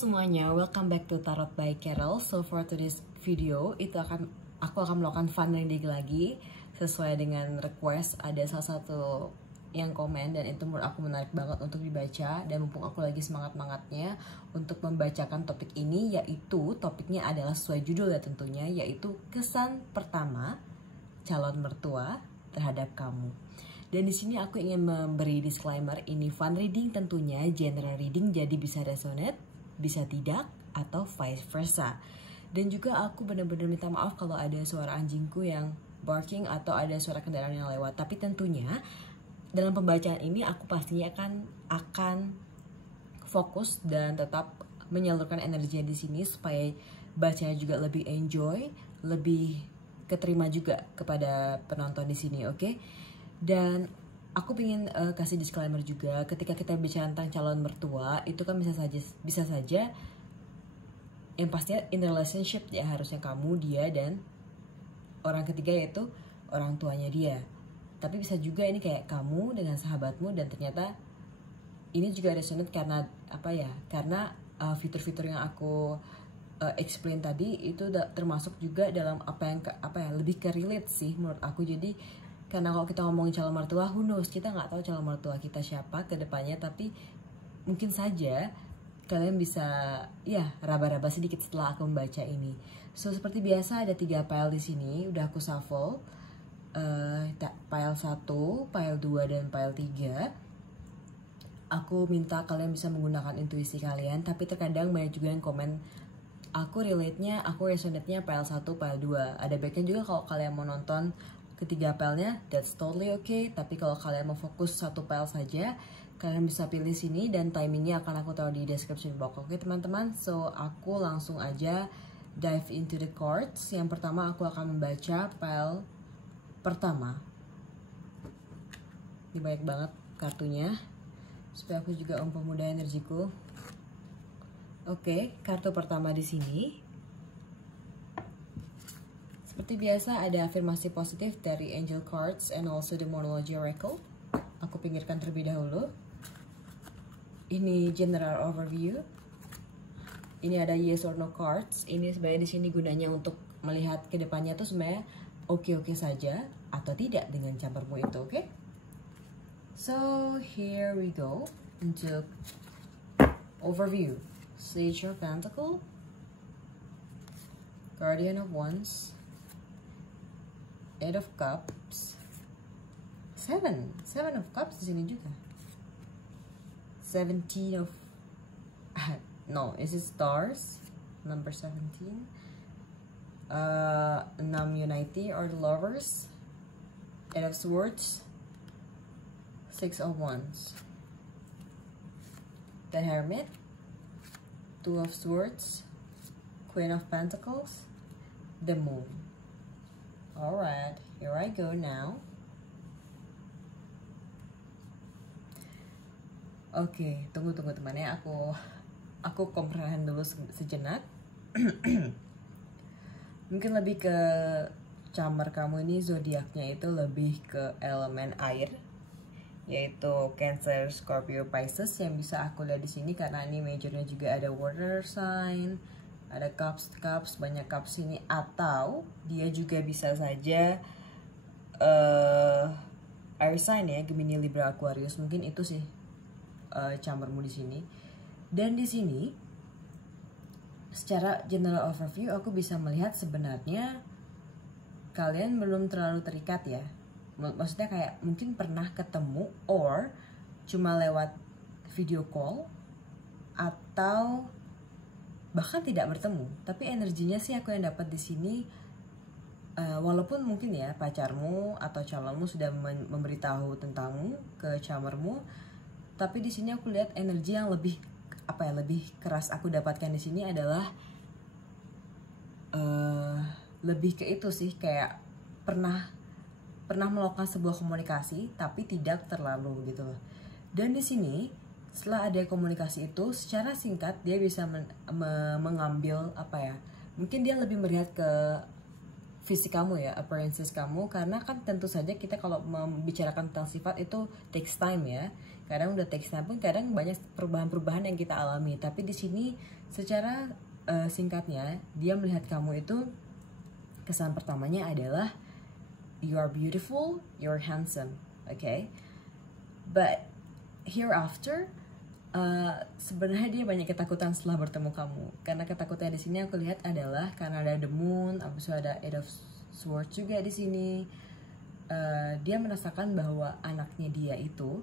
semuanya, welcome back to Tarot by Carol. So for today's video, aku akan melakukan fun reading lagi sesuai dengan request. Ada salah satu yang komen dan itu menurut aku menarik banget untuk dibaca. Dan mumpung aku lagi semangat-semangatnya untuk membacakan topik ini, yaitu topiknya adalah sesuai judul ya tentunya, yaitu kesan pertama calon mertua terhadap kamu. Dan di sini aku ingin memberi disclaimer, ini fun reading tentunya, general reading, jadi bisa resonate, bisa tidak, atau vice versa. Dan juga aku benar-benar minta maaf kalau ada suara anjingku yang barking atau ada suara kendaraan yang lewat. Tapi tentunya dalam pembacaan ini aku pastinya akan fokus dan tetap menyalurkan energinya di sini supaya bacanya juga lebih enjoy, lebih keterima juga kepada penonton di sini, oke? Dan aku ingin kasih disclaimer juga, ketika kita bicara tentang calon mertua itu kan bisa saja yang pastinya in relationship ya, harusnya kamu, dia, dan orang ketiga yaitu orang tuanya dia. Tapi bisa juga ini kayak kamu dengan sahabatmu dan ternyata ini juga resonate karena apa ya? Karena fitur-fitur yang aku explain tadi itu termasuk juga dalam apa ya, lebih ke relate sih menurut aku. Jadi karena kalau kita ngomongin calon mertua, who knows, kita nggak tahu calon mertua kita siapa ke depannya, tapi mungkin saja kalian bisa ya raba-raba sedikit setelah aku membaca ini. So seperti biasa ada 3 pile di sini, udah aku shuffle. Pile 1, pile 2, dan pile 3. Aku minta kalian bisa menggunakan intuisi kalian, tapi terkadang banyak juga yang komen, aku relate-nya, aku resonate-nya pile 1, pile 2. Ada baiknya juga kalau kalian mau nonton ketiga pile-nya, that's totally okay. Tapi kalau kalian mau fokus satu pile saja, kalian bisa pilih sini dan timingnya akan aku taruh di description box. Oke teman-teman, so aku langsung aja dive into the cards. Yang pertama aku akan membaca pile pertama. Ini banyak banget kartunya, supaya aku juga mempermudah energiku. Oke, kartu pertama di sini. Seperti biasa ada afirmasi positif dari Angel Cards and also the Monology Oracle. Aku pinggirkan terlebih dahulu. Ini General Overview. Ini ada Yes or No Cards. Ini sebenarnya di sini gunanya untuk melihat ke depannya tuh sebenarnya oke-oke saja atau tidak dengan campurmu itu, oke? So here we go untuk Overview. Sage of Pentacle, Guardian of Wands, Eight of Cups, Seven of Cups di sini juga. 17 of no, is it Stars? Number 17. 6 Unity or the Lovers. Eight of Swords. 6 of Wands. The Hermit. 2 of Swords. Queen of Pentacles. The Moon. Alright, here I go now. Oke, tunggu teman ya, aku comprehend dulu sejenak. Mungkin lebih ke camar kamu ini zodiaknya itu lebih ke elemen air, yaitu Cancer, Scorpio, Pisces yang bisa aku lihat di sini karena ini majornya juga ada water sign. Ada cups, banyak cups ini, atau dia juga bisa saja air sign ya, Gemini, Libra, Aquarius. Mungkin itu sih chambermu di sini. Dan di sini secara general overview aku bisa melihat sebenarnya kalian belum terlalu terikat ya. Maksudnya kayak mungkin pernah ketemu or cuma lewat video call atau bahkan tidak bertemu, tapi energinya sih aku yang dapat di sini, walaupun mungkin ya pacarmu atau calonmu sudah memberitahu tentangmu ke chambermu, tapi di sini aku lihat energi yang lebih lebih keras aku dapatkan di sini adalah lebih ke itu sih, kayak pernah melakukan sebuah komunikasi tapi tidak terlalu gitu loh. Dan di sini setelah ada komunikasi itu, secara singkat dia bisa mengambil mungkin dia lebih melihat ke fisik kamu ya, appearances kamu, karena kan tentu saja kita kalau membicarakan tentang sifat itu takes time ya. Kadang udah takes time pun kadang banyak perubahan-perubahan yang kita alami. Tapi di sini secara singkatnya dia melihat kamu itu, kesan pertamanya adalah you are beautiful, you're handsome, okay? But hereafter sebenarnya dia banyak ketakutan setelah bertemu kamu. Karena ketakutan di sini aku lihat adalah karena ada the moon, habis itu ada Eight of Swords juga di sini. Dia merasakan bahwa anaknya dia itu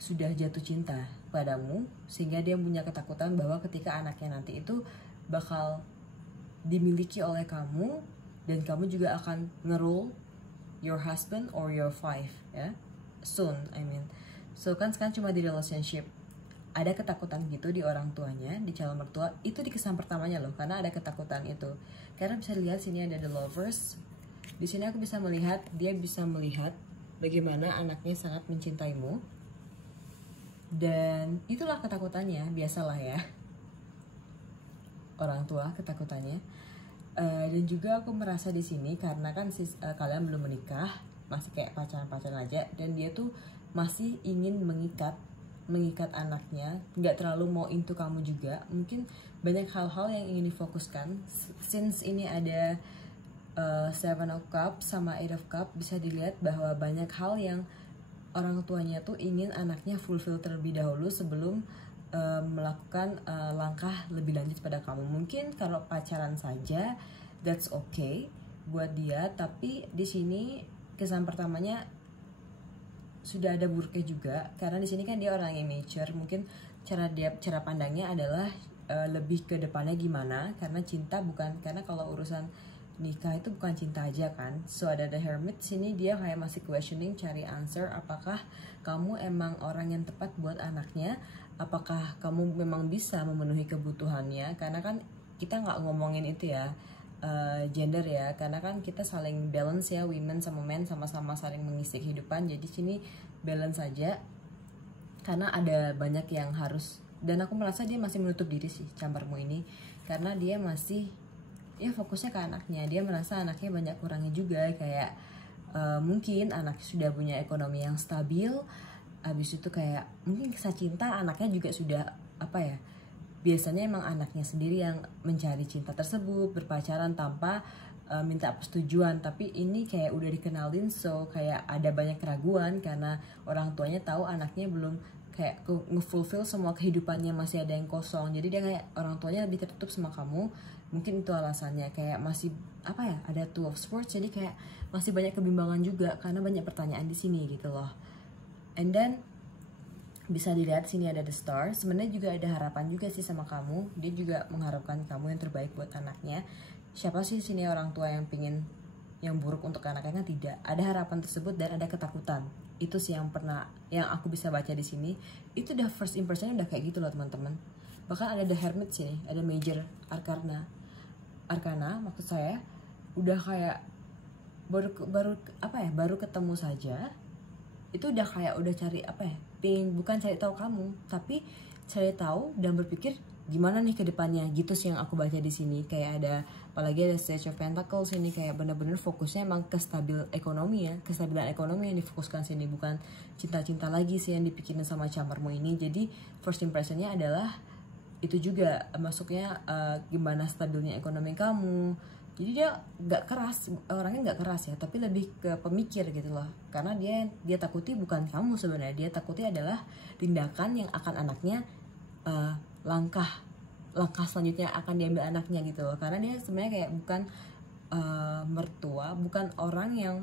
sudah jatuh cinta padamu, sehingga dia punya ketakutan bahwa ketika anaknya nanti itu bakal dimiliki oleh kamu, dan kamu juga akan ngerule your husband or your wife ya, soon I mean. So kan sekarang cuma di relationship, ada ketakutan gitu di orang tuanya, di calon mertua, itu di kesan pertamanya loh, karena ada ketakutan itu. Karena bisa dilihat sini ada the lovers. Di sini aku bisa melihat, dia bisa melihat bagaimana anaknya sangat mencintaimu. Dan itulah ketakutannya, biasalah ya. Orang tua ketakutannya. Dan juga aku merasa di sini karena kan kalian belum menikah, masih kayak pacaran-pacaran aja, dan dia tuh masih ingin mengikat anaknya, nggak terlalu mau into kamu juga. Mungkin banyak hal-hal yang ingin difokuskan. Since ini ada Seven of Cups sama Eight of Cups, bisa dilihat bahwa banyak hal yang orang tuanya tuh ingin anaknya fulfill terlebih dahulu sebelum melakukan langkah lebih lanjut pada kamu. Mungkin kalau pacaran saja that's okay buat dia, tapi di sini kesan pertamanya sudah ada buruknya juga, karena di sini kan dia orang yang mature. Mungkin cara pandangnya adalah lebih ke depannya gimana, karena cinta bukan, karena kalau urusan nikah itu bukan cinta aja kan. So ada the hermit sini, dia kayak masih questioning, cari answer, apakah kamu emang orang yang tepat buat anaknya, apakah kamu memang bisa memenuhi kebutuhannya. Karena kan kita nggak ngomongin itu ya, gender ya, karena kan kita saling balance ya, women sama men sama-sama saling mengisi kehidupan. Jadi sini balance saja, karena ada banyak yang harus, dan aku merasa dia masih menutup diri sih campermu ini, karena dia masih ya fokusnya ke anaknya. Dia merasa anaknya banyak kurangnya juga, kayak mungkin anaknya sudah punya ekonomi yang stabil, habis itu kayak mungkin kisah cinta anaknya juga sudah apa ya, biasanya emang anaknya sendiri yang mencari cinta tersebut, berpacaran tanpa minta persetujuan. Tapi ini kayak udah dikenalin, so kayak ada banyak keraguan karena orang tuanya tahu anaknya belum kayak nge-fulfill semua kehidupannya, masih ada yang kosong. Jadi dia kayak orang tuanya lebih tertutup sama kamu. Mungkin itu alasannya, kayak masih apa ya, ada Two of Swords, jadi kayak masih banyak kebimbangan juga karena banyak pertanyaan di sini gitu loh. And then bisa dilihat sini ada the star. Sebenarnya juga ada harapan juga sih sama kamu. Dia juga mengharapkan kamu yang terbaik buat anaknya. Siapa sih sini orang tua yang pingin yang buruk untuk anaknya? Kan tidak. Ada harapan tersebut dan ada ketakutan. Itu sih yang aku bisa baca di sini. Itu udah first impressionnya udah kayak gitu loh teman-teman. Bahkan ada the hermit sini, ada major arkana maksud saya, udah kayak baru ketemu saja itu udah kayak udah cari apa ya, bukan cari tahu kamu, tapi cari tahu dan berpikir gimana nih ke depannya. Gitu sih yang aku baca di sini. Kayak ada, apalagi ada Sage of Pentacles ini, kayak bener-bener fokusnya emang ke kestabilan ekonomi yang difokuskan sini, bukan cinta-cinta lagi sih yang dipikirin sama campermu ini. Jadi first impressionnya adalah itu juga, masuknya gimana stabilnya ekonomi kamu. Jadi dia nggak keras, orangnya nggak keras ya, tapi lebih ke pemikir gitu loh. Karena dia takuti bukan kamu sebenarnya, dia takuti adalah tindakan yang akan anaknya, langkah selanjutnya akan diambil anaknya gitu loh. Karena dia sebenarnya kayak bukan mertua, bukan orang yang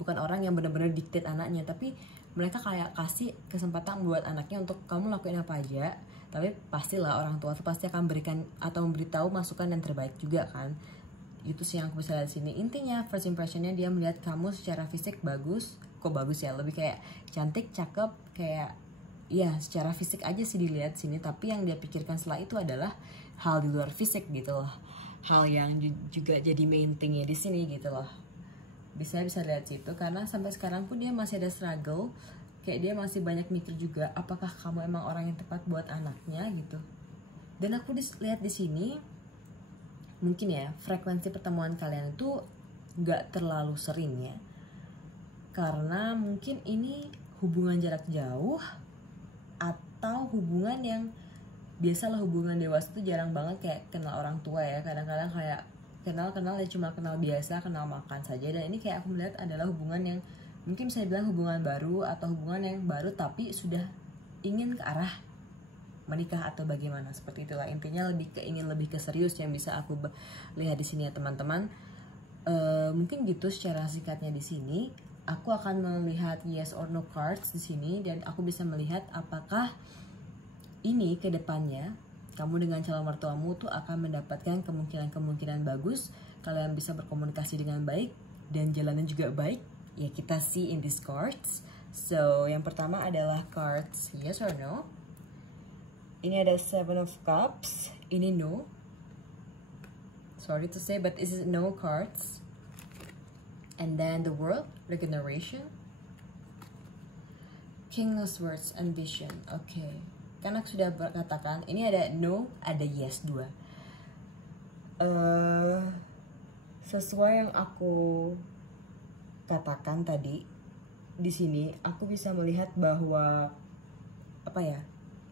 bukan orang yang benar-benar diktat anaknya, tapi mereka kayak kasih kesempatan buat anaknya untuk kamu lakuin apa aja. Tapi pastilah orang tua tuh pasti akan berikan atau memberitahu masukan yang terbaik juga kan. Itu sih yang aku bisa lihat sini. Intinya first impressionnya dia melihat kamu secara fisik bagus. Kok bagus ya, lebih kayak cantik, cakep, kayak ya secara fisik aja sih dilihat sini. Tapi yang dia pikirkan setelah itu adalah hal di luar fisik gitu loh, hal yang juga jadi main thingnya di sini gitu loh. Bisa lihat situ, karena sampai sekarang pun dia masih ada struggle. Kayak dia masih banyak mikir juga, apakah kamu emang orang yang tepat buat anaknya gitu. Dan aku lihat di sini mungkin ya frekuensi pertemuan kalian itu nggak terlalu sering ya, karena mungkin ini hubungan jarak jauh atau hubungan yang biasalah hubungan dewasa itu jarang banget kayak kenal orang tua ya, kadang-kadang kayak kenal ya cuma kenal biasa, kenal makan saja. Dan ini kayak aku melihat adalah hubungan yang mungkin bisa dibilang hubungan baru atau hubungan yang baru tapi sudah ingin ke arah menikah atau bagaimana, seperti itulah intinya, ingin lebih ke serius yang bisa aku lihat di sini ya teman-teman. Mungkin gitu secara singkatnya di sini. Aku akan melihat yes or no cards di sini dan aku bisa melihat apakah ini ke depannya kamu dengan calon mertuamu tuh akan mendapatkan kemungkinan bagus, kalian bisa berkomunikasi dengan baik dan jalannya juga baik. Ya kita see in these cards. So yang pertama adalah cards yes or no. Ini ada 7 of cups, ini no. Sorry to say but this is no cards. And then the world, regeneration, King of Swords, ambition. Okay. Karena aku sudah berkatakan, ini ada no, ada yes 2. Sesuai yang aku katakan tadi, di sini aku bisa melihat bahwa apa ya?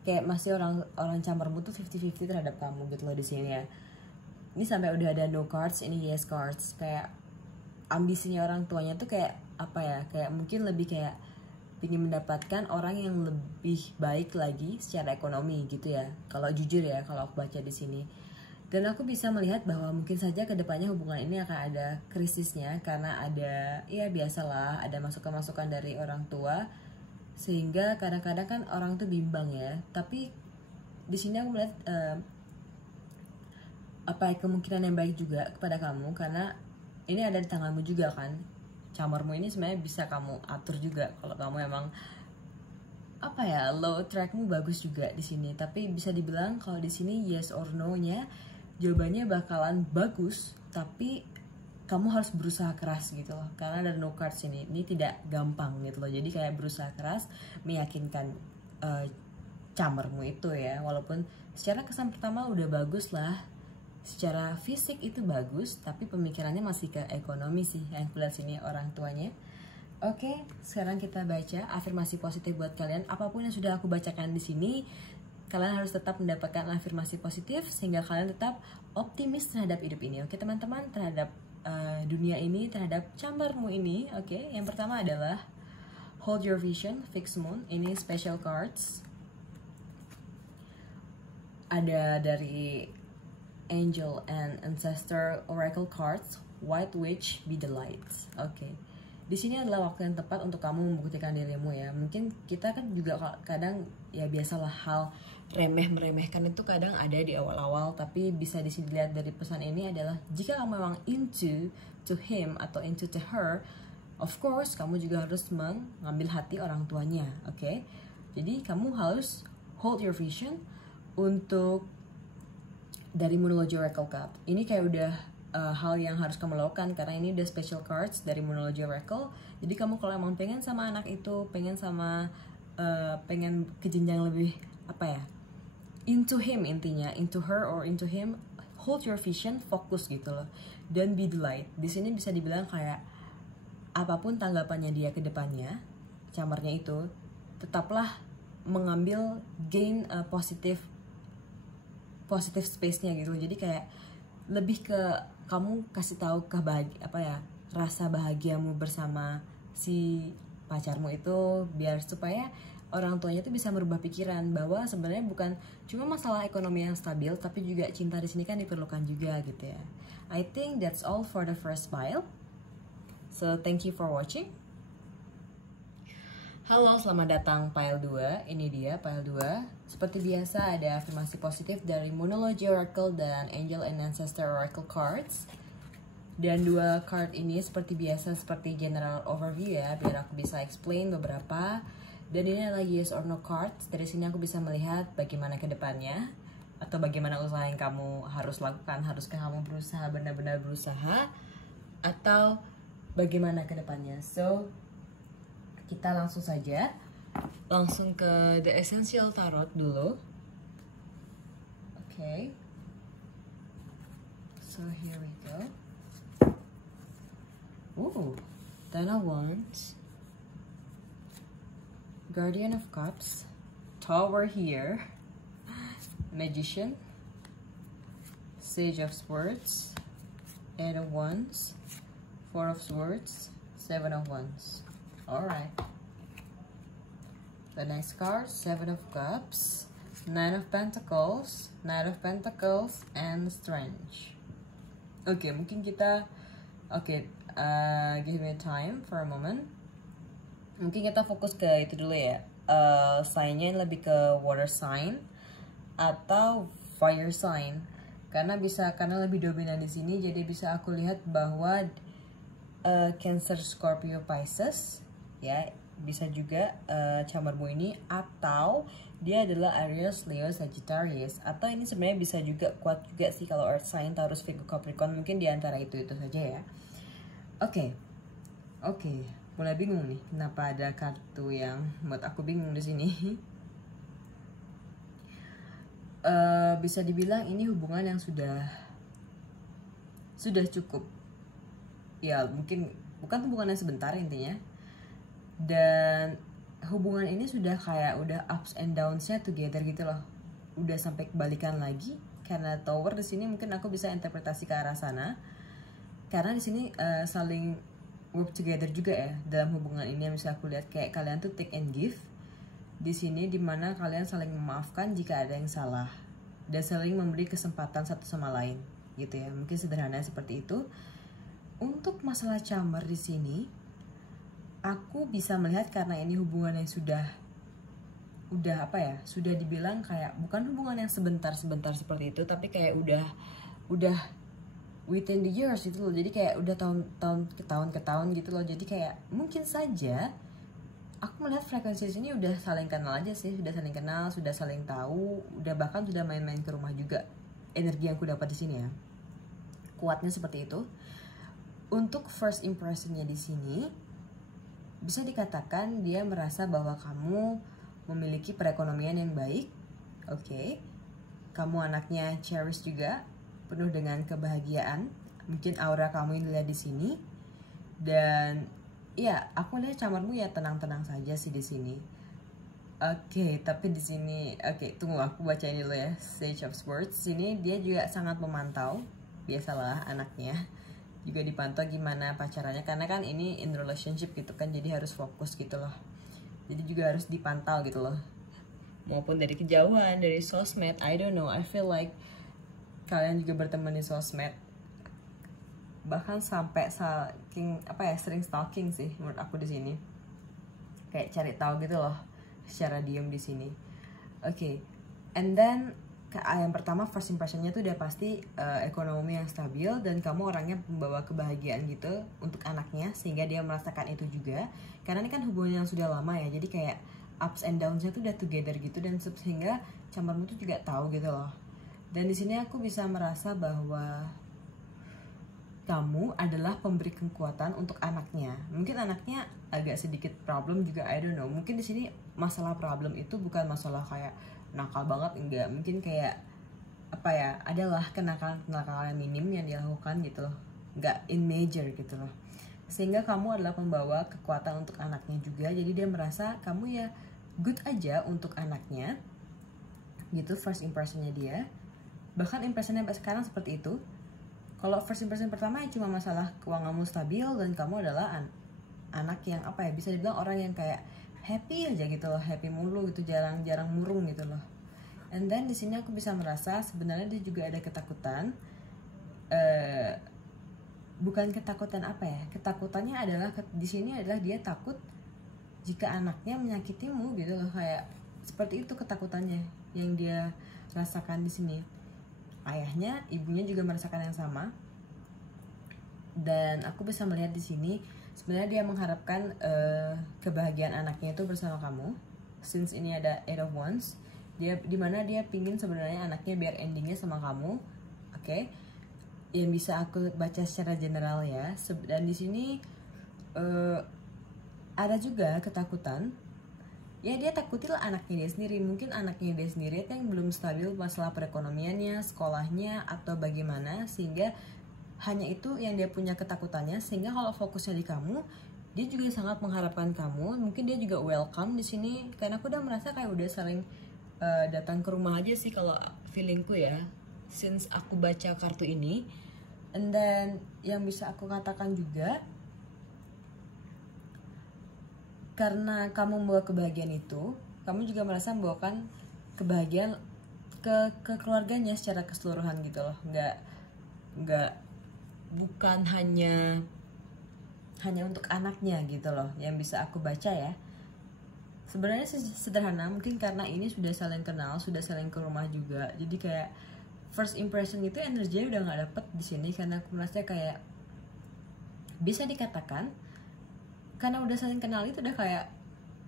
Kayak masih orang camermu tuh 50-50 terhadap kamu gitu loh di sini ya. Ini sampai udah ada no cards, ini yes cards. Kayak ambisinya orang tuanya tuh kayak apa ya, kayak mungkin lebih kayak ingin mendapatkan orang yang lebih baik lagi secara ekonomi gitu ya, kalau jujur ya, kalau aku baca di sini. Dan aku bisa melihat bahwa mungkin saja kedepannya hubungan ini akan ada krisisnya karena ada, ya biasalah, ada masukan-masukan dari orang tua sehingga kadang-kadang kan orang tuh bimbang ya. Tapi di sini aku melihat kemungkinan yang baik juga kepada kamu karena ini ada di tanganmu juga kan. Camermu ini sebenarnya bisa kamu atur juga kalau kamu emang low trackmu bagus juga di sini. Tapi bisa dibilang kalau di sini yes or no-nya jawabannya bakalan bagus, tapi kamu harus berusaha keras gitu loh. Karena ada no cards ini tidak gampang gitu loh. Jadi kayak berusaha keras meyakinkan camermu itu ya. Walaupun secara kesan pertama udah bagus lah, secara fisik itu bagus, tapi pemikirannya masih ke ekonomi sih yang kulihat sini orang tuanya. Oke, sekarang kita baca afirmasi positif buat kalian. Apapun yang sudah aku bacakan di sini, kalian harus tetap mendapatkan afirmasi positif sehingga kalian tetap optimis terhadap hidup ini. Oke teman-teman, terhadap dunia ini, terhadap camermu ini. Oke, yang pertama adalah hold your vision, fix moon. Ini special cards. Ada dari Angel and Ancestor Oracle Cards, White Witch, Be the Light. Oke. Di sini adalah waktu yang tepat untuk kamu membuktikan dirimu ya. Mungkin kita kan juga kadang ya biasalah hal remeh-meremehkan itu kadang ada di awal-awal, tapi bisa dilihat dari pesan ini adalah jika kamu memang into to him atau into to her, of course kamu juga harus mengambil hati orang tuanya. Oke. Jadi kamu harus hold your vision untuk dari Moonology Oracle Cup. Ini kayak udah hal yang harus kamu lakukan karena ini udah special cards dari Moonology Oracle. Jadi kamu kalau emang pengen sama anak itu, pengen ke jenjang lebih into him intinya, into her or into him, hold your vision, fokus gitu loh. Dan be the light. Di sini bisa dibilang kayak apapun tanggapannya dia ke depannya, camernya itu, tetaplah mengambil gain positive space-nya gitu. Jadi kayak lebih ke kamu kasih tahu rasa bahagiamu bersama si pacarmu itu biar supaya orang tuanya tuh bisa merubah pikiran bahwa sebenarnya bukan cuma masalah ekonomi yang stabil tapi juga cinta di sini kan diperlukan juga gitu ya. I think that's all for the first pile. So thank you for watching. Halo, selamat datang pile 2. Ini dia pile 2. Seperti biasa ada afirmasi positif dari Moonology Oracle dan Angel and Ancestor Oracle Cards. Dan 2 card ini seperti biasa seperti general overview ya, biar aku bisa explain beberapa. Dan ini adalah yes or no cards. Dari sini aku bisa melihat bagaimana ke depannya atau bagaimana usaha yang kamu harus lakukan. Haruskah kamu berusaha benar-benar berusaha atau bagaimana ke depannya. So kita langsung saja ke The Essential Tarot dulu. Oke. So here we go. Ooh, Ten of Wands, Guardian of Cups, Tower here, Magician, Sage of Swords, Eight of Wands, Four of Swords, Seven of Wands. Alright. The next card, Seven of Cups, Nine of Pentacles, Knight of Pentacles, and Strange. Oke, mungkin kita give me time for a moment. Mungkin kita fokus ke itu dulu ya. Sign-nya lebih ke water sign atau fire sign. Karena lebih dominan di sini, jadi bisa aku lihat bahwa Cancer, Scorpio, Pisces, ya bisa juga camarmu ini, atau dia adalah Aries, Leo, Sagittarius, atau ini sebenarnya bisa juga kuat juga sih kalau Earth sign, Taurus, Virgo, Capricorn, mungkin diantara itu saja ya. Oke, mulai bingung nih kenapa ada kartu yang buat aku bingung di sini. Bisa dibilang ini hubungan yang sudah cukup, ya mungkin bukan hubungan yang sebentar intinya, dan hubungan ini sudah kayak udah ups and downs-nya together gitu loh, udah sampai kebalikan lagi. Karena Tower di sini mungkin aku bisa interpretasi ke arah sana, karena di sini saling work together juga ya dalam hubungan ini. Yang bisa aku lihat kayak kalian tuh take and give di sini, dimana kalian saling memaafkan jika ada yang salah dan saling memberi kesempatan satu sama lain gitu ya. Mungkin sederhana seperti itu. Untuk masalah chamber di sini, aku bisa melihat karena ini hubungan yang sudah sudah dibilang kayak bukan hubungan yang sebentar seperti itu, tapi kayak udah within the years gitu loh. Jadi kayak udah tahun ke tahun gitu loh. Jadi kayak mungkin saja aku melihat frekuensi di sini udah saling kenal aja sih, sudah saling kenal, sudah saling tahu, udah bahkan sudah main-main ke rumah juga. Energi yang aku dapat di sini ya, kuatnya seperti itu. Untuk first impressionnya di sini, bisa dikatakan dia merasa bahwa kamu memiliki perekonomian yang baik. Oke. Kamu anaknya cherish juga, penuh dengan kebahagiaan. Mungkin aura kamu yang dilihat di sini. Dan ya, aku lihat camarmu ya tenang-tenang saja sih di sini. Oke, tapi di sini tunggu aku bacain dulu ya. Sage of Swords. Sini dia juga sangat memantau. Biasalah anaknya juga dipantau gimana pacarannya, karena kan ini in relationship gitu kan, jadi harus fokus gitu loh. Jadi juga harus dipantau gitu loh, maupun dari kejauhan, dari sosmed. I don't know, I feel like kalian juga berteman di sosmed, bahkan sampai saking sering stalking sih menurut aku di sini, kayak cari tahu gitu loh secara diam di sini. Oke. And then yang pertama first impressionnya tuh udah pasti ekonomi yang stabil, dan kamu orangnya membawa kebahagiaan gitu untuk anaknya, sehingga dia merasakan itu juga. Karena ini kan hubungan yang sudah lama ya, jadi kayak ups and downs-nya tuh udah together gitu, dan sehingga camarmu tuh juga tahu gitu loh. Dan di sini aku bisa merasa bahwa kamu adalah pemberi kekuatan untuk anaknya. Mungkin anaknya agak sedikit problem juga, I don't know. Mungkin di sini masalah problem itu bukan masalah kayak nakal banget, enggak. Mungkin kayak adalah kenakalan minim yang dilakukan gitu loh, enggak in major gitu loh. Sehingga kamu adalah pembawa kekuatan untuk anaknya juga, jadi dia merasa kamu ya good aja untuk anaknya gitu. First impressionnya dia, bahkan impressionnya sampai sekarang seperti itu. Kalau first impression pertama ya cuma masalah keuanganmu stabil, dan kamu adalah anak yang bisa dibilang orang yang kayak happy aja gitu loh, happy mulu gitu, jarang murung gitu loh. And then di sini aku bisa merasa sebenarnya dia juga ada ketakutan. Bukan ketakutan ketakutannya adalah di sini adalah dia takut jika anaknya menyakitimu gitu loh, kayak seperti itu ketakutannya yang dia rasakan di sini. Ayahnya, ibunya juga merasakan yang sama. Dan aku bisa melihat di sini sebenarnya dia mengharapkan kebahagiaan anaknya itu bersama kamu. Since ini ada Eight of Wands, dimana dia pingin sebenarnya anaknya biar endingnya sama kamu. Oke. Yang bisa aku baca secara general ya. Dan di sini ada juga ketakutan ya dia takutin lah anaknya dia sendiri. Mungkin anaknya dia sendiri yang belum stabil masalah perekonomiannya, sekolahnya, atau bagaimana, sehingga hanya itu yang dia punya ketakutannya. Sehingga kalau fokusnya di kamu, dia juga sangat mengharapkan kamu. Mungkin dia juga welcome di sini, karena aku udah merasa kayak udah saling datang ke rumah aja sih kalau feelingku ya, since aku baca kartu ini. And then yang bisa aku katakan juga, karena kamu membawa kebahagiaan itu, kamu juga merasa membawakan kebahagiaan ke keluarganya secara keseluruhan gitu loh. Bukan hanya untuk anaknya gitu loh, yang bisa aku baca ya. Sebenarnya sederhana, mungkin karena ini sudah saling kenal, sudah saling ke rumah juga, jadi kayak first impression itu energinya udah nggak dapet di sini. Karena aku merasa kayak bisa dikatakan karena udah saling kenal itu udah kayak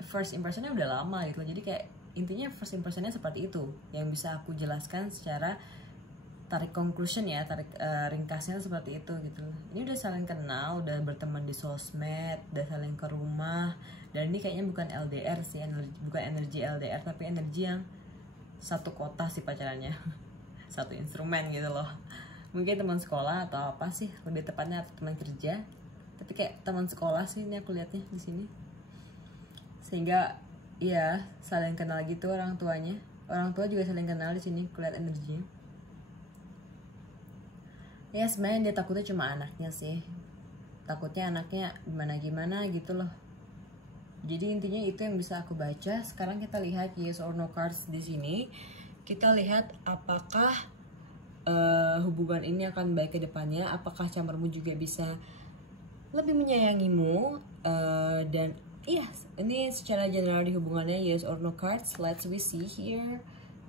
first impressionnya udah lama gitu. Jadi kayak intinya first impressionnya seperti itu yang bisa aku jelaskan secara tarik conclusion ya, ringkasnya seperti itu gitu. Ini udah saling kenal, udah berteman di sosmed, udah saling ke rumah, dan ini kayaknya bukan LDR sih, bukan energi LDR, tapi energi yang satu kota sih pacarannya. Satu instrumen gitu loh. Mungkin teman sekolah atau apa sih lebih tepatnya, atau teman kerja. Tapi kayak teman sekolah sih ini aku lihatnya di sini. Sehingga ya saling kenal gitu orang tuanya. Orang tua juga saling kenal di sini, aku lihat energinya. Ya sebenarnya dia takutnya cuma anaknya sih. Takutnya anaknya gimana gitu loh. Jadi intinya itu yang bisa aku baca. Sekarang kita lihat yes or no cards di sini. Kita lihat apakah hubungan ini akan baik ke depannya. Apakah camarmu juga bisa lebih menyayangimu, dan iya, ini secara general di hubungannya yes or no cards. Let's we see here.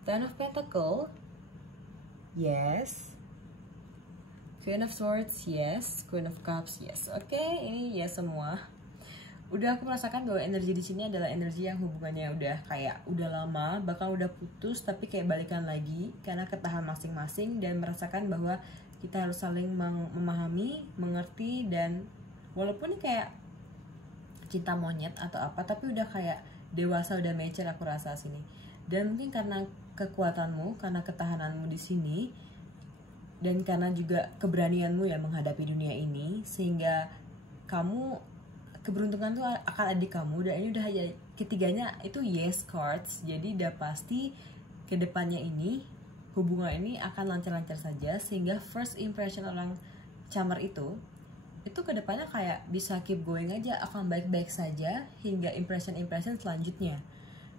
Ten of Pentacle, yes. Queen of Swords, yes. Queen of Cups, yes. Oke, ini yes semua. Udah aku merasakan bahwa energi di sini adalah energi yang hubungannya udah kayak udah lama, bahkan udah putus tapi kayak balikan lagi karena ketahan masing-masing, dan merasakan bahwa kita harus saling memahami, mengerti, dan walaupun ini kayak cinta monyet atau apa, tapi udah kayak dewasa, udah mature aku rasa sini. Dan mungkin karena kekuatanmu, karena ketahananmu di sini, dan karena juga keberanianmu ya menghadapi dunia ini, sehingga kamu keberuntungan tuh akan ada di kamu. Dan ini udah ketiganya itu yes cards. Jadi udah pasti kedepannya ini hubungan ini akan lancar-lancar saja, sehingga first impression orang camar itu kedepannya kayak bisa keep going aja, akan baik-baik saja hingga impression selanjutnya.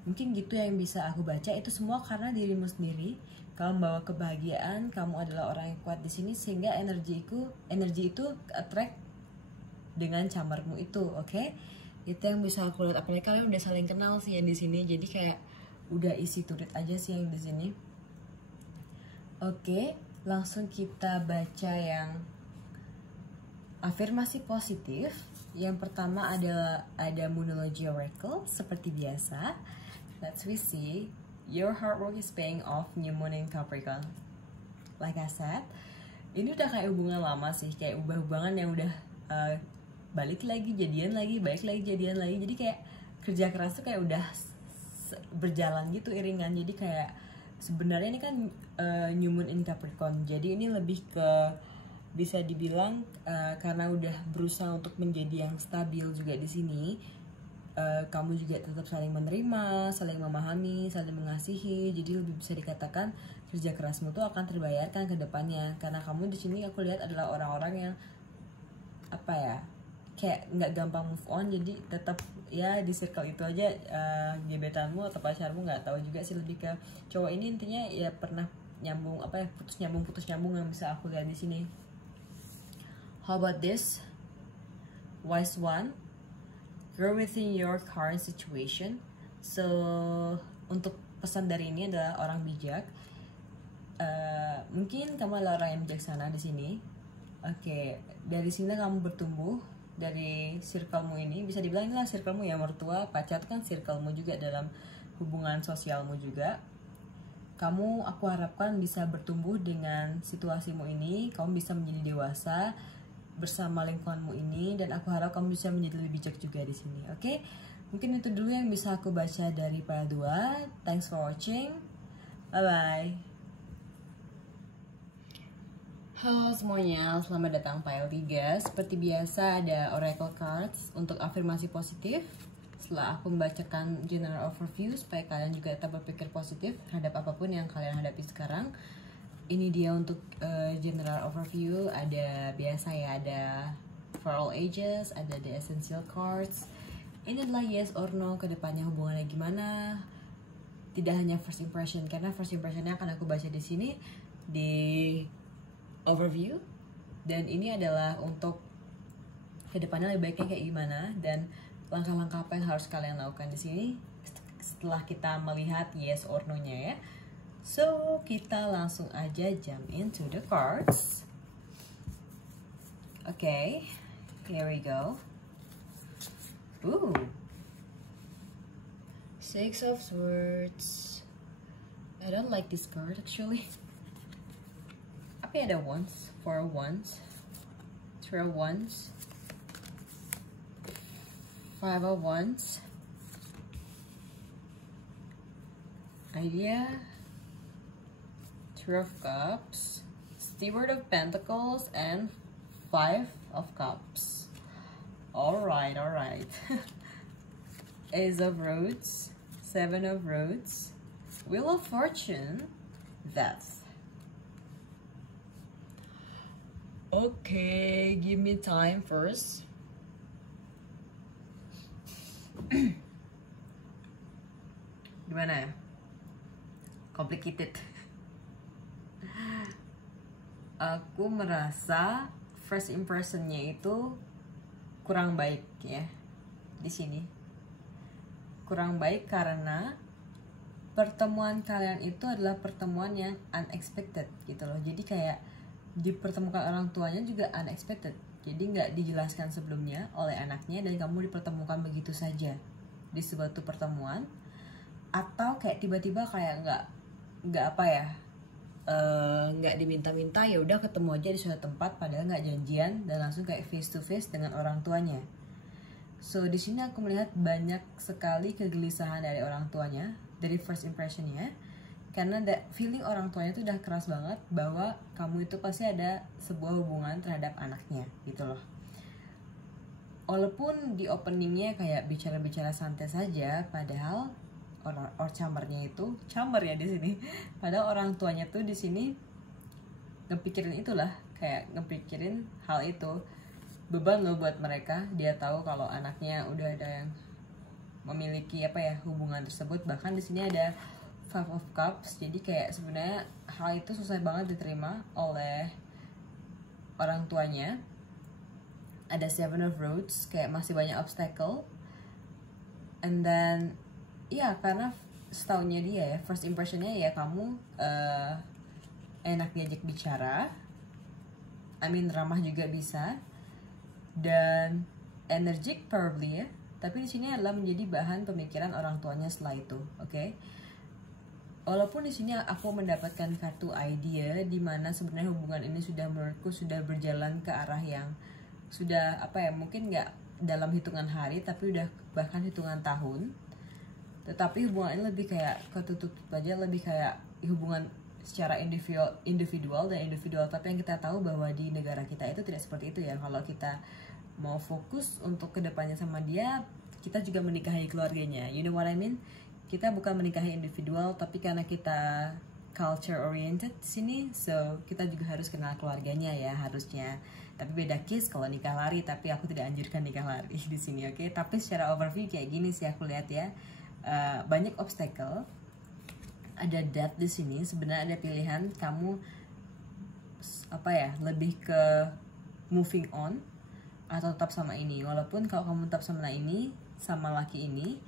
Mungkin gitu yang bisa aku baca. Itu semua karena dirimu sendiri. Kamu membawa kebahagiaan, kamu adalah orang yang kuat di sini, sehingga energi itu attract dengan camarmu itu, oke? Itu yang bisa aku lihat. Apalagi kalian udah saling kenal sih yang di sini, jadi kayak udah easy to read aja sih yang di sini. Oke, langsung kita baca yang afirmasi positif. Yang pertama ada Moonology Oracle seperti biasa. Let's we see. Your hard work is paying off, new moon in Capricorn. Like I said, ini udah kayak hubungan lama sih, kayak hubungan yang udah balik lagi, jadian lagi, balik lagi, jadian lagi. Jadi kayak kerja keras tuh kayak udah berjalan gitu iringan. Jadi kayak sebenarnya ini kan new moon in Capricorn. Jadi ini lebih ke bisa dibilang karena udah berusaha untuk menjadi yang stabil juga di sini. Kamu juga tetap saling menerima, saling memahami, saling mengasihi. Jadi lebih bisa dikatakan kerja kerasmu tuh akan terbayarkan ke depannya. Karena kamu di sini aku lihat adalah orang-orang yang apa ya, kayak nggak gampang move on. Jadi tetap ya di circle itu aja. Gebetanmu atau pacarmu nggak tahu juga sih, lebih ke cowok ini intinya ya pernah nyambung apa ya, putus nyambung yang bisa aku lihat di sini. How about this? Wise one. Grow within your current situation. So untuk pesan dari ini adalah orang bijak. Mungkin kamu adalah orang yang bijaksana di sini. Oke, dari sini kamu bertumbuh dari circlemu ini. Bisa dibilang inilah circlemu ya, mertua, pacar kan circlemu juga dalam hubungan sosialmu juga. Aku harapkan bisa bertumbuh dengan situasimu ini. Kamu bisa menjadi dewasa bersama lingkunganmu ini, dan aku harap kamu bisa menjadi lebih bijak juga di sini. Oke? Mungkin itu dulu yang bisa aku baca dari para dua. Thanks for watching. Bye bye. Halo semuanya, selamat datang Pile 3. Seperti biasa ada oracle cards untuk afirmasi positif. Setelah aku membacakan general overview supaya kalian juga tetap berpikir positif terhadap apapun yang kalian hadapi sekarang. Ini dia untuk general overview. Ada biasa ya, ada for all ages, ada the essential cards. Ini adalah yes or no, kedepannya hubungannya gimana. Tidak hanya first impression, karena first impressionnya akan aku baca di sini di overview, dan ini adalah untuk kedepannya lebih baiknya kayak gimana dan langkah-langkah apa yang harus kalian lakukan di sini setelah kita melihat yes or no-nya ya. So kita langsung aja jump into the cards. Okay, here we go. Ooh, Six of Swords. I don't like this card actually. Tapi ada wands, 4 wands, 3 wands, 5 of wands, idea, 2 of cups, steward of pentacles, and 5 of cups. Alright. Ace of roads, 7 of roads, wheel of fortune, death. Okay, give me time first. Gimana ya? Complicated. Aku merasa first impressionnya itu kurang baik ya di sini. Kurang baik karena pertemuan kalian itu adalah pertemuan yang unexpected gitu loh. Jadi kayak dipertemukan orang tuanya juga unexpected, jadi nggak dijelaskan sebelumnya oleh anaknya dan kamu dipertemukan begitu saja di suatu pertemuan, atau kayak tiba-tiba kayak nggak apa ya, nggak diminta-minta, ya udah ketemu aja di suatu tempat padahal nggak janjian dan langsung kayak face to face dengan orang tuanya. So di sini aku melihat banyak sekali kegelisahan dari orang tuanya dari first impressionnya. Karena feeling orang tuanya itu udah keras banget bahwa kamu itu pasti ada sebuah hubungan terhadap anaknya gitu loh. Walaupun di openingnya kayak bicara-bicara santai saja, padahal chambernya itu chamber ya di sini. Padahal orang tuanya tuh di sini ngepikirin itulah, kayak ngepikirin hal itu. Beban loh buat mereka. Dia tahu kalau anaknya udah ada yang memiliki apa ya hubungan tersebut. Bahkan di sini ada 5 of Cups, jadi kayak sebenarnya hal itu susah banget diterima oleh orang tuanya. Ada 7 of Roads, kayak masih banyak obstacle. And then ya karena setaunya dia ya, first impressionnya ya kamu enak diajak bicara, ramah juga bisa, dan energik probably ya. Tapi di sini adalah menjadi bahan pemikiran orang tuanya setelah itu, oke? Walaupun di sini aku mendapatkan kartu idea di mana sebenarnya hubungan ini sudah menurutku sudah berjalan ke arah yang sudah apa ya, mungkin nggak dalam hitungan hari tapi udah bahkan hitungan tahun. Tetapi hubungan ini lebih kayak ketutup aja, lebih kayak hubungan secara individual. Tapi yang kita tahu bahwa di negara kita itu tidak seperti itu ya. Kalau kita mau fokus untuk kedepannya sama dia, kita juga menikahi keluarganya. You know what I mean? Kita bukan menikahi individual, tapi karena kita culture oriented di sini, so kita juga harus kenal keluarganya ya harusnya. Tapi beda case kalau nikah lari, tapi aku tidak anjurkan nikah lari di sini, oke? Tapi secara overview kayak gini sih aku lihat ya. Banyak obstacle, ada death di sini. Sebenarnya ada pilihan kamu apa ya, lebih ke moving on atau tetap sama ini. Walaupun kalau kamu tetap sama ini, sama laki ini,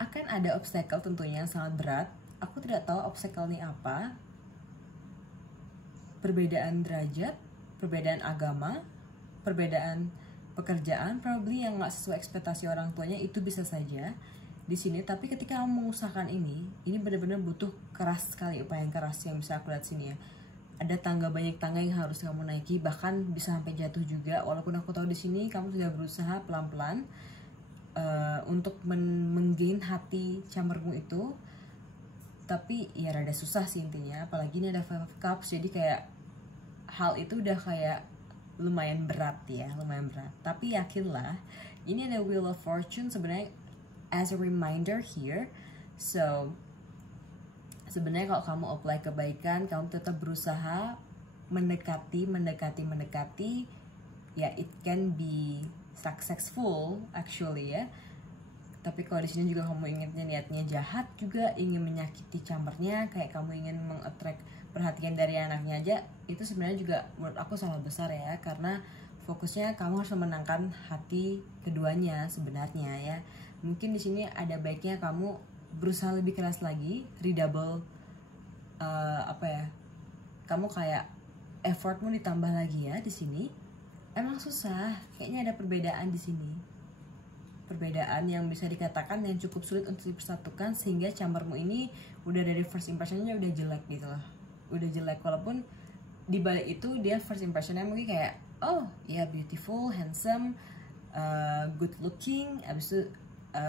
akan ada obstacle tentunya yang sangat berat. Aku tidak tahu obstacle ini apa. Perbedaan derajat, perbedaan agama, perbedaan pekerjaan, probably yang nggak sesuai ekspektasi orang tuanya, itu bisa saja di sini. Tapi ketika kamu mengusahakan ini benar-benar butuh keras sekali, upaya yang keras yang bisa aku lihat sini ya. Ada banyak tangga yang harus kamu naiki, bahkan bisa sampai jatuh juga. Walaupun aku tahu di sini kamu sudah berusaha pelan-pelan. untuk menggain hati campermu itu. Tapi ya rada susah sih intinya, apalagi ini ada Five of Cups, jadi kayak hal itu udah kayak lumayan berat ya, lumayan berat. Tapi yakinlah, ini ada Wheel of Fortune sebenarnya as a reminder here. So sebenarnya kalau kamu apply kebaikan, kamu tetap berusaha mendekati, ya it can be successful actually ya. Tapi kalau di sini juga kamu ingatnya niatnya jahat, juga ingin menyakiti campernya, kayak kamu ingin mengattract perhatian dari anaknya aja, itu sebenarnya juga menurut aku salah besar ya, karena fokusnya kamu harus memenangkan hati keduanya sebenarnya ya. Mungkin di sini ada baiknya kamu berusaha lebih keras lagi, redouble kamu kayak effortmu ditambah lagi ya di sini. Emang susah, kayaknya ada perbedaan di sini. Perbedaan yang bisa dikatakan yang cukup sulit untuk dipersatukan, sehingga campermu ini udah dari first impressionnya udah jelek gitu loh, udah jelek. Walaupun di balik itu dia first impressionnya mungkin kayak oh ya beautiful, handsome, good looking, abis itu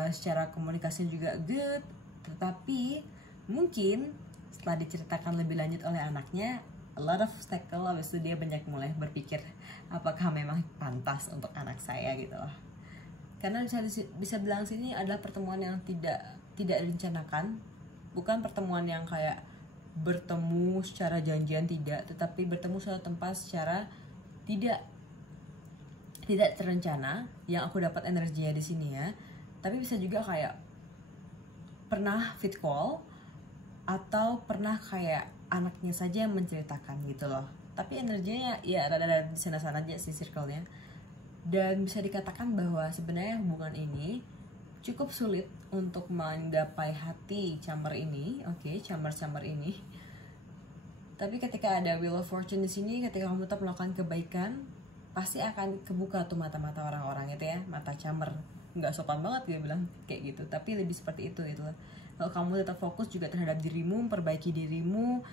secara komunikasi juga good, tetapi mungkin setelah diceritakan lebih lanjut oleh anaknya, a lot of obstacle, abis itu dia banyak mulai berpikir apakah memang pantas untuk anak saya gitu loh. Karena bisa bilang sini adalah pertemuan yang tidak direncanakan, bukan pertemuan yang kayak bertemu secara janjian, tidak, tetapi bertemu suatu tempat secara tidak terencana. Yang aku dapat energinya di sini ya. Tapi bisa juga kayak pernah fit call, atau pernah kayak anaknya saja yang menceritakan gitu loh. Tapi energinya ya rada-rada di sana-sana aja sih circle-nya. Dan bisa dikatakan bahwa sebenarnya hubungan ini cukup sulit untuk menggapai hati camper ini, camper ini. Tapi ketika ada Wheel of Fortune di sini, ketika kamu tetap melakukan kebaikan, pasti akan kebuka tuh mata-mata orang-orang itu ya, mata camper. Nggak sopan banget gue bilang kayak gitu, tapi lebih seperti itu gitu loh. Kalau kamu tetap fokus juga terhadap dirimu, memperbaiki dirimu,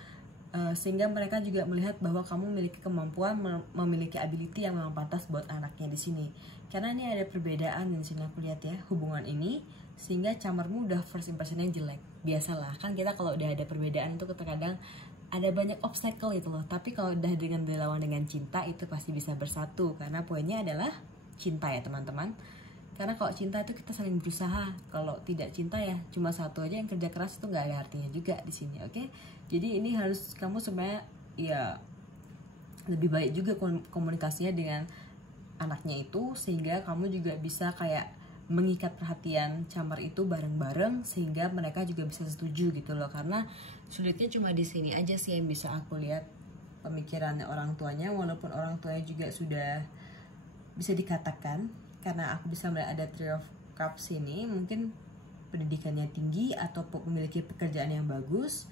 sehingga mereka juga melihat bahwa kamu memiliki kemampuan, memiliki ability yang memang pantas buat anaknya di sini. Karena ini ada perbedaan di sini aku lihat ya, hubungan ini, sehingga campermu udah first impressionnya jelek. Biasalah kan kita kalau udah ada perbedaan itu terkadang ada banyak obstacle itu loh. Tapi kalau udah dilawan dengan cinta, itu pasti bisa bersatu, karena poinnya adalah cinta ya teman-teman. Karena kalau cinta itu kita saling berusaha. Kalau tidak cinta ya cuma satu aja yang kerja keras, itu nggak ada artinya juga di sini, oke? Jadi ini harus kamu sebenarnya ya lebih baik juga komunikasinya dengan anaknya itu, sehingga kamu juga bisa kayak mengikat perhatian camper itu bareng-bareng, sehingga mereka juga bisa setuju gitu loh. Karena sulitnya cuma di sini aja sih yang bisa aku lihat pemikirannya orang tuanya, walaupun orang tuanya juga sudah bisa dikatakan, karena aku bisa melihat ada Three of Cups ini, mungkin pendidikannya tinggi atau memiliki pekerjaan yang bagus,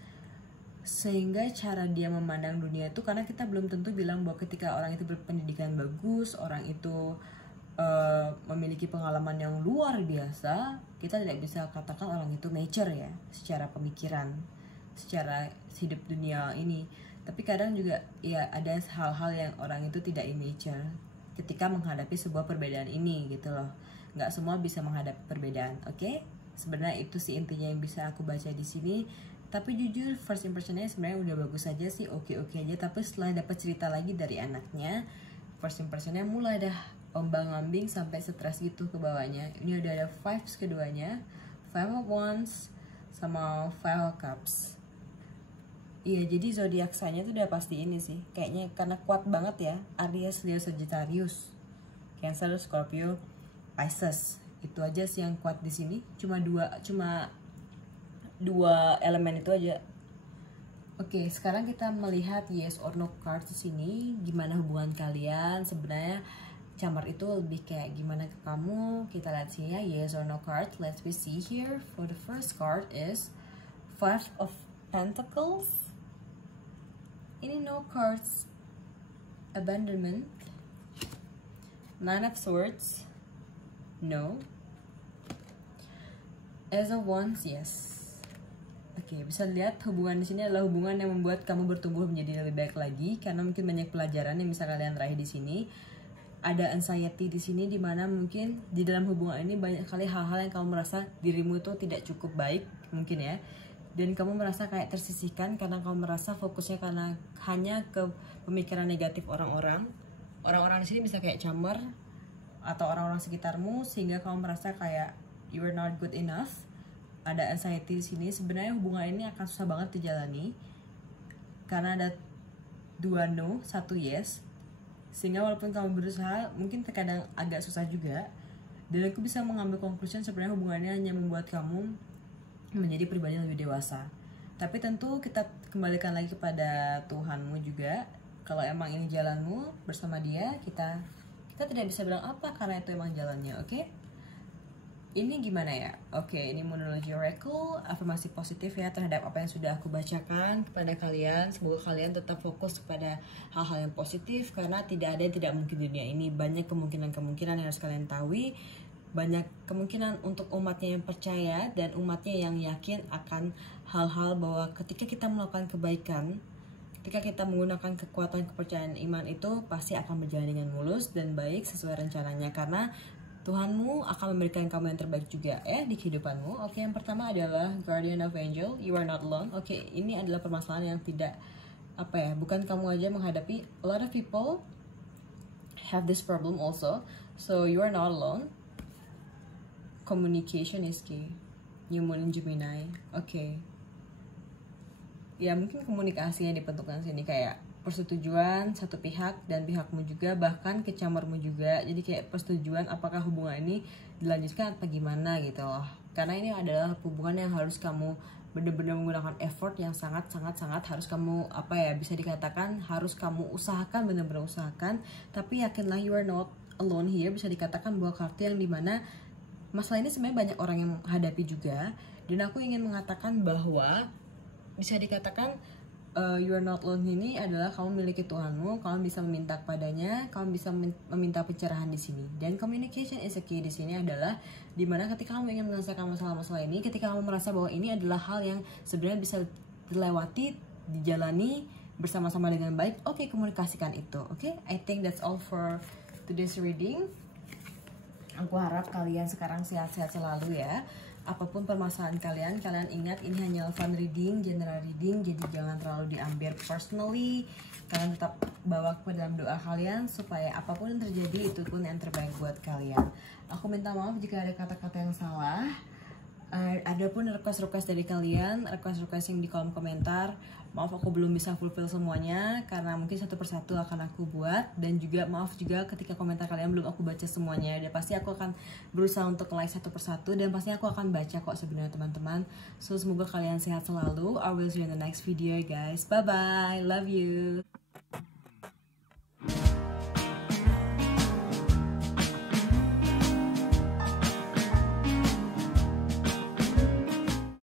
sehingga cara dia memandang dunia itu, karena kita belum tentu bilang bahwa ketika orang itu berpendidikan bagus, orang itu memiliki pengalaman yang luar biasa, kita tidak bisa katakan orang itu mature ya, secara pemikiran, secara hidup dunia ini. Tapi kadang juga ya ada hal-hal yang orang itu tidak immature ketika menghadapi sebuah perbedaan ini gitu loh. Nggak semua bisa menghadapi perbedaan, oke? Sebenarnya itu sih intinya yang bisa aku baca di sini. Tapi jujur first impressionnya sebenarnya udah bagus aja sih, oke-oke aja. Tapi setelah dapat cerita lagi dari anaknya, first impressionnya mulai dah ombang-ambing sampai stres gitu ke bawahnya. Ini udah ada vibes keduanya, Five of Wands sama Five of Cups. Iya, jadi zodiak sign-nya tuh udah pasti ini sih. Kayaknya karena kuat banget ya. Aries, Leo, Sagittarius, Cancer, Scorpio, Pisces. Itu aja sih yang kuat di sini. Cuma dua elemen itu aja. Oke, sekarang kita melihat yes or no card di sini. Gimana hubungan kalian? Sebenarnya camper itu lebih kayak gimana ke kamu? Kita lihat sini ya, yes or no card. Let's we see here. For the first card is Five of Pentacles. Ini no cards. Abandonment. Nine of Swords. No. As of Wands, yes. Oke, bisa lihat hubungan di sini adalah hubungan yang membuat kamu bertumbuh menjadi lebih baik lagi, karena mungkin banyak pelajaran yang bisa kalian raih di sini. ada anxiety di sini, dimana mungkin di dalam hubungan ini banyak kali hal-hal yang kamu merasa dirimu itu tidak cukup baik mungkin ya, dan kamu merasa kayak tersisihkan karena kamu merasa fokusnya karena hanya ke pemikiran negatif orang-orang di sini, bisa kayak camar atau orang-orang sekitarmu, sehingga kamu merasa kayak you are not good enough. Ada anxiety di sini. Sebenarnya hubungan ini akan susah banget dijalani karena ada 2 no, 1 yes. Sehingga walaupun kamu berusaha, mungkin terkadang agak susah juga. Dan aku bisa mengambil conclusion sebenarnya hubungannya hanya membuat kamu menjadi pribadi yang lebih dewasa. Tapi tentu kita kembalikan lagi kepada Tuhanmu juga. Kalau emang ini jalanmu bersama dia, kita tidak bisa bilang apa karena itu emang jalannya, oke? Ini gimana ya? Oke, ini monologi oracle, afirmasi positif ya terhadap apa yang sudah aku bacakan kepada kalian. Semoga kalian tetap fokus kepada hal-hal yang positif, karena tidak ada yang tidak mungkin di dunia ini. Banyak kemungkinan-kemungkinan yang harus kalian tahu. Banyak kemungkinan untuk umatnya yang percaya dan umatnya yang yakin akan hal-hal bahwa ketika kita melakukan kebaikan, ketika kita menggunakan kekuatan kepercayaan iman itu pasti akan berjalan dengan mulus dan baik sesuai rencananya, karena Tuhanmu akan memberikan kamu yang terbaik juga di kehidupanmu. Oke, yang pertama adalah Guardian of Angel, you are not alone. Oke, ini adalah permasalahan yang tidak bukan kamu aja menghadapi. A lot of people have this problem also, so you are not alone. Communication is key. New Moon in Gemini. Oke. Ya mungkin komunikasi yang dibentukkan sini kayak persetujuan satu pihak dan pihakmu juga, bahkan kecamarmu juga. Jadi kayak persetujuan apakah hubungan ini dilanjutkan atau gimana gitu loh. Karena ini adalah hubungan yang harus kamu benar-benar menggunakan effort yang sangat harus kamu bisa dikatakan harus kamu usahakan, benar-benar usahakan. Tapi yakinlah you are not alone here. Bisa dikatakan bahwa kartu yang dimana masalah ini sebenarnya banyak orang yang menghadapi juga. Dan aku ingin mengatakan bahwa bisa dikatakan you are not alone ini adalah kamu memiliki Tuhanmu, kamu bisa meminta kepadanya, kamu bisa meminta pencerahan di sini. Dan communication is a key di sini adalah dimana ketika kamu ingin menyelesaikan masalah-masalah ini, ketika kamu merasa bahwa ini adalah hal yang sebenarnya bisa dilewati, dijalani bersama-sama dengan baik, oke, komunikasikan itu, oke? I think that's all for today's reading. Aku harap kalian sekarang sehat-sehat selalu ya. Apapun permasalahan kalian ingat ini hanya fun reading, general reading, jadi jangan terlalu diambil personally. Kalian tetap bawa ke dalam doa kalian supaya apapun yang terjadi itu pun yang terbaik buat kalian. Aku minta maaf jika ada kata-kata yang salah. Ada pun request dari kalian, request yang di kolom komentar. Maaf aku belum bisa fulfill semuanya karena mungkin satu persatu akan aku buat, dan juga maaf juga ketika komentar kalian belum aku baca semuanya. Dan pasti aku akan berusaha untuk like satu persatu dan pasti aku akan baca kok sebenarnya teman-teman. So semoga kalian sehat selalu. I will see you in the next video guys. Bye bye. Love you.